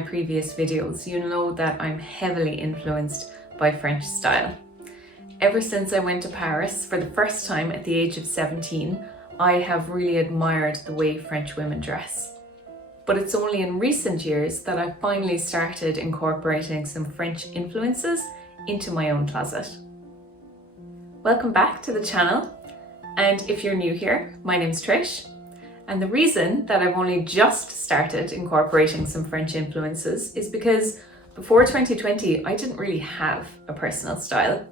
my previous videos, you'll know that I'm heavily influenced by French style. Ever since I went to Paris for the first time at the age of 17, I have really admired the way French women dress. But it's only in recent years that I've finally started incorporating some French influences into my own closet. Welcome back to the channel, and if you're new here, my name's Trish, and the reason that I've only just started incorporating some French influences is because before 2020 I didn't really have a personal style.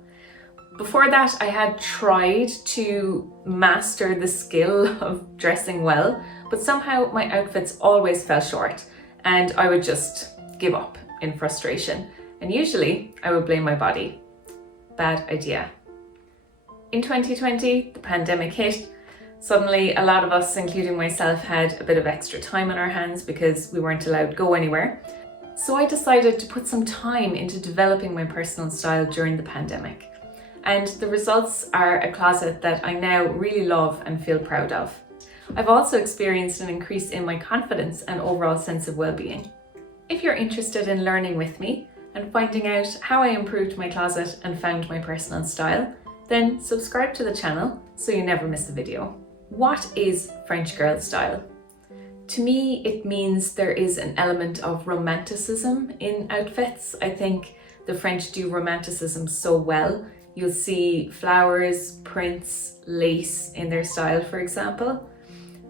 Before that, I had tried to master the skill of dressing well, but somehow my outfits always fell short and I would just give up in frustration. And usually I would blame my body. Bad idea. In 2020, the pandemic hit. Suddenly, a lot of us, including myself, had a bit of extra time on our hands because we weren't allowed to go anywhere. So I decided to put some time into developing my personal style during the pandemic. And the results are a closet that I now really love and feel proud of. I've also experienced an increase in my confidence and overall sense of well-being. If you're interested in learning with me and finding out how I improved my closet and found my personal style, then subscribe to the channel so you never miss a video. What is French girl style? To me, it means there is an element of romanticism in outfits. I think the French do romanticism so well. You'll see flowers, prints, lace in their style, for example.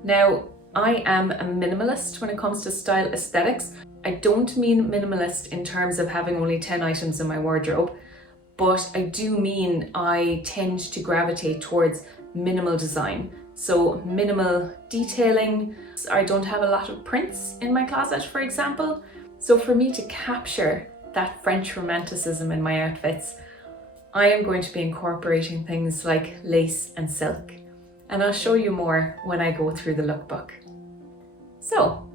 Now, I am a minimalist when it comes to style aesthetics. I don't mean minimalist in terms of having only 10 items in my wardrobe, but I do mean I tend to gravitate towards minimal design. So minimal detailing. I don't have a lot of prints in my closet, for example. So for me to capture that French romanticism in my outfits, I am going to be incorporating things like lace and silk. And I'll show you more when I go through the lookbook. So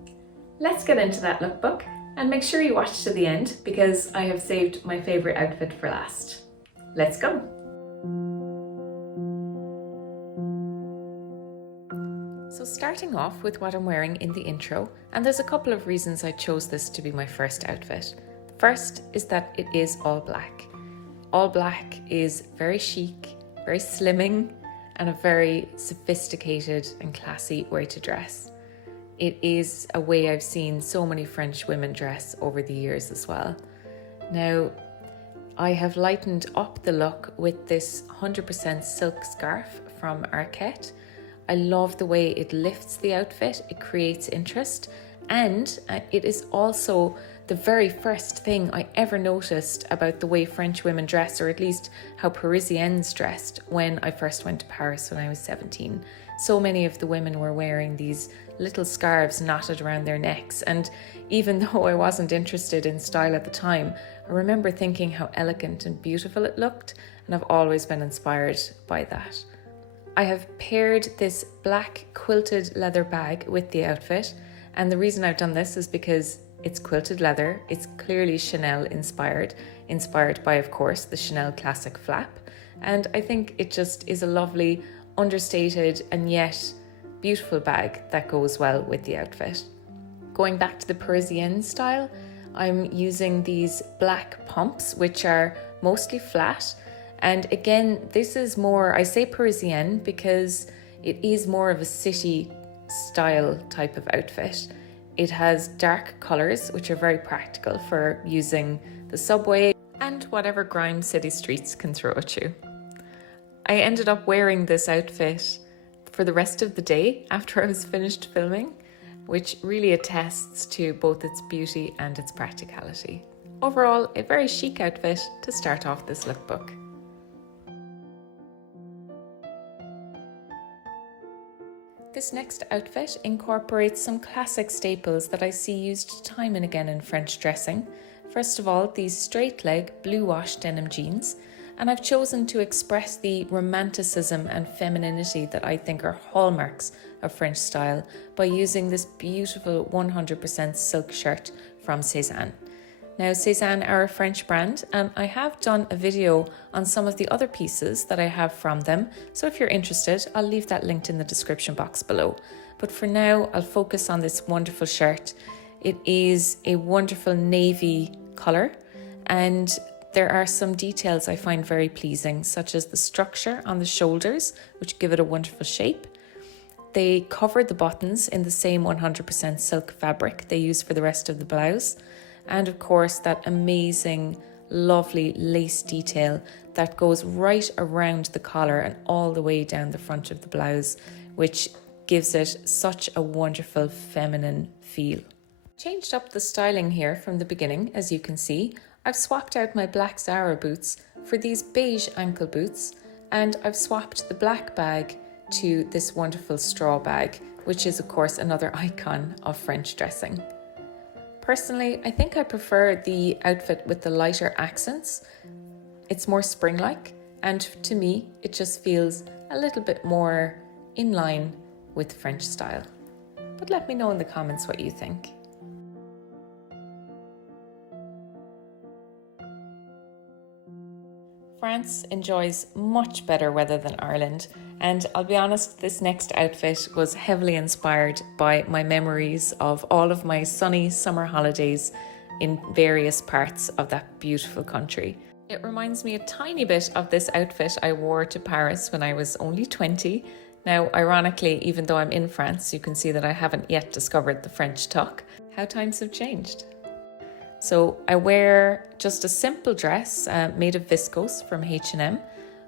let's get into that lookbook and make sure you watch to the end because I have saved my favorite outfit for last. Let's go. So starting off with what I'm wearing in the intro, and there's a couple of reasons I chose this to be my first outfit. The first is that it is all black. All black is very chic, very slimming, and a very sophisticated and classy way to dress. It is a way I've seen so many French women dress over the years as well. Now, I have lightened up the look with this 100% silk scarf from Arket. I love the way it lifts the outfit, it creates interest, and it is also the very first thing I ever noticed about the way French women dress, or at least how Parisiennes dressed when I first went to Paris when I was 17. So many of the women were wearing these little scarves knotted around their necks, and even though I wasn't interested in style at the time, I remember thinking how elegant and beautiful it looked, and I've always been inspired by that. I have paired this black quilted leather bag with the outfit, and the reason I've done this is because it's quilted leather, it's clearly Chanel inspired by, of course, the Chanel classic flap, and I think it just is a lovely, understated and yet beautiful bag that goes well with the outfit. Going back to the Parisienne style, I'm using these black pumps, which are mostly flat, and again, this is more, I say Parisienne because it is more of a city style type of outfit. It has dark colours, which are very practical for using the subway and whatever grime city streets can throw at you. I ended up wearing this outfit for the rest of the day after I was finished filming, which really attests to both its beauty and its practicality. Overall, a very chic outfit to start off this lookbook. This next outfit incorporates some classic staples that I see used time and again in French dressing. First of all, these straight leg blue wash denim jeans, and I've chosen to express the romanticism and femininity that I think are hallmarks of French style by using this beautiful 100% silk shirt from Sais. Now, Sais are a French brand, and I have done a video on some of the other pieces that I have from them, so if you're interested, I'll leave that linked in the description box below. But for now, I'll focus on this wonderful shirt. It is a wonderful navy colour, and there are some details I find very pleasing, such as the structure on the shoulders, which give it a wonderful shape. They cover the buttons in the same 100% silk fabric they use for the rest of the blouse. And of course, that amazing, lovely lace detail that goes right around the collar and all the way down the front of the blouse, which gives it such a wonderful feminine feel. Changed up the styling here from the beginning, as you can see. I've swapped out my black Zara boots for these beige ankle boots, and I've swapped the black bag to this wonderful straw bag, which is of course another icon of French dressing. Personally, I think I prefer the outfit with the lighter accents. It's more spring-like, and to me, it just feels a little bit more in line with French style. But let me know in the comments what you think. France enjoys much better weather than Ireland, and I'll be honest, this next outfit was heavily inspired by my memories of all of my sunny summer holidays in various parts of that beautiful country. It reminds me a tiny bit of this outfit I wore to Paris when I was only 20. Now, ironically, even though I'm in France, you can see that I haven't yet discovered the French tuck. How times have changed. So I wear just a simple dress made of viscose from H&M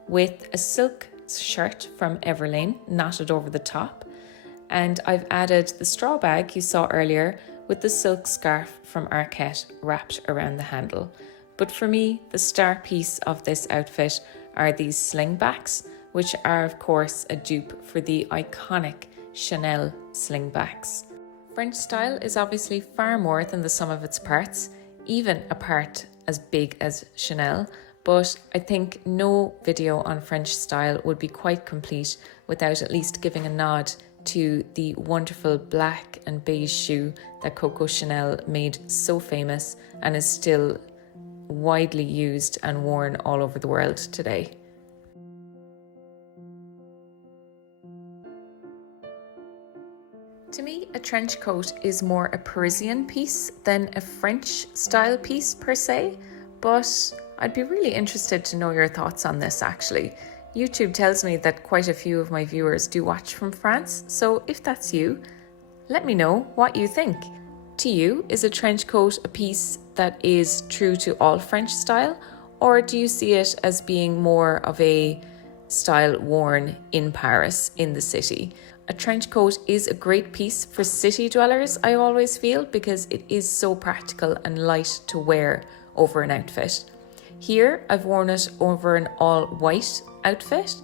with a silk shirt from Everlane knotted over the top. And I've added the straw bag you saw earlier with the silk scarf from Arket wrapped around the handle. But for me, the star piece of this outfit are these slingbacks, which are of course a dupe for the iconic Chanel slingbacks. French style is obviously far more than the sum of its parts, even a part as big as Chanel, but I think no video on French style would be quite complete without at least giving a nod to the wonderful black and beige shoe that Coco Chanel made so famous and is still widely used and worn all over the world today. To me, a trench coat is more a Parisian piece than a French style piece per se, but I'd be really interested to know your thoughts on this actually. YouTube tells me that quite a few of my viewers do watch from France, so if that's you, let me know what you think. To you, is a trench coat a piece that is true to all French style, or do you see it as being more of a style worn in Paris, in the city? A trench coat is a great piece for city dwellers, I always feel, because it is so practical and light to wear over an outfit. Here, I've worn it over an all white outfit,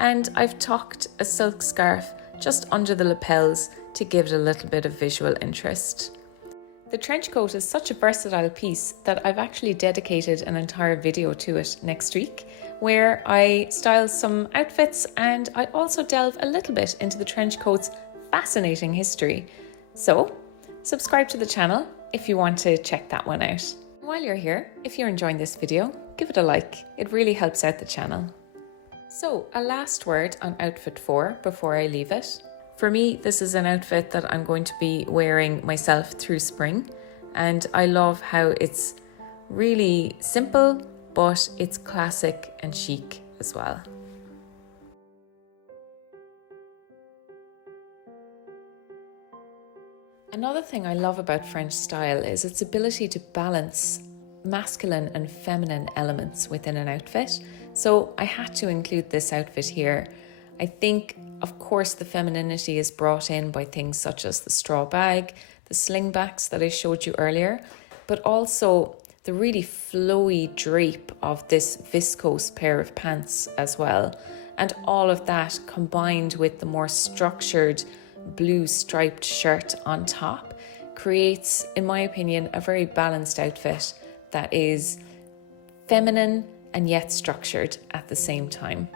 and I've tucked a silk scarf just under the lapels to give it a little bit of visual interest. The trench coat is such a versatile piece that I've actually dedicated an entire video to it next week, where I style some outfits and I also delve a little bit into the trench coat's fascinating history. So, subscribe to the channel if you want to check that one out. While you're here, if you're enjoying this video, give it a like. It really helps out the channel. So, a last word on outfit 4 before I leave it. For me, this is an outfit that I'm going to be wearing myself through spring, and I love how it's really simple, but it's classic and chic as well. Another thing I love about French style is its ability to balance masculine and feminine elements within an outfit. So I had to include this outfit here. I think, of course, the femininity is brought in by things such as the straw bag, the slingbacks that I showed you earlier, but also the really flowy drape of this viscose pair of pants as well. And all of that combined with the more structured blue striped shirt on top creates, in my opinion, a very balanced outfit that is feminine and yet structured at the same time.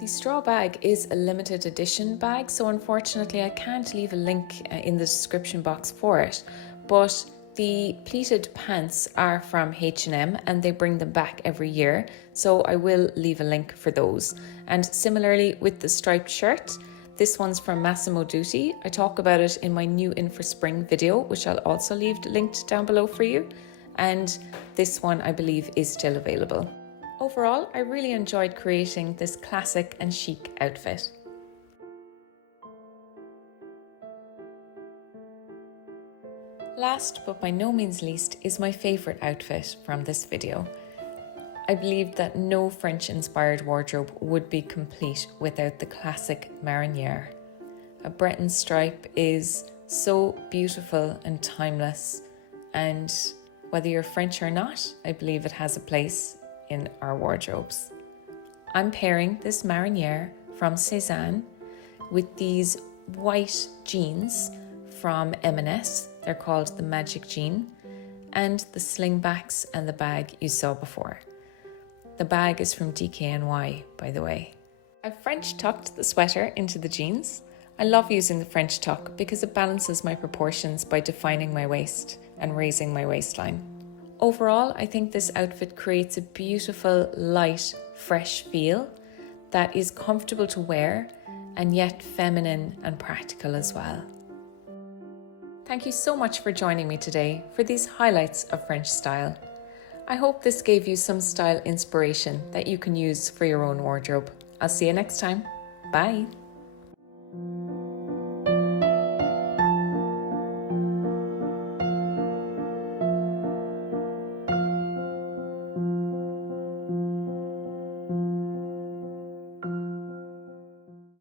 The straw bag is a limited edition bag, so unfortunately I can't leave a link in the description box for it, but the pleated pants are from H&M and they bring them back every year, so I will leave a link for those. And similarly with the striped shirt, This one's from Massimo Dutti. I talk about it in my new In for Spring video, which I'll also leave linked down below for you. And this one, I believe, is still available. Overall, I really enjoyed creating this classic and chic outfit. Last but by no means least is my favourite outfit from this video. I believe that no French-inspired wardrobe would be complete without the classic marinière. A Breton stripe is so beautiful and timeless, and whether you're French or not, I believe it has a place in our wardrobes. I'm pairing this marinière from Cézanne with these white jeans from M&S. They're called the Magic Jean, and the slingbacks and the bag you saw before. The bag is from DKNY, by the way. I've French tucked the sweater into the jeans. I love using the French tuck because it balances my proportions by defining my waist and raising my waistline. Overall, I think this outfit creates a beautiful, light, fresh feel that is comfortable to wear and yet feminine and practical as well. Thank you so much for joining me today for these highlights of French style. I hope this gave you some style inspiration that you can use for your own wardrobe. I'll see you next time. Bye.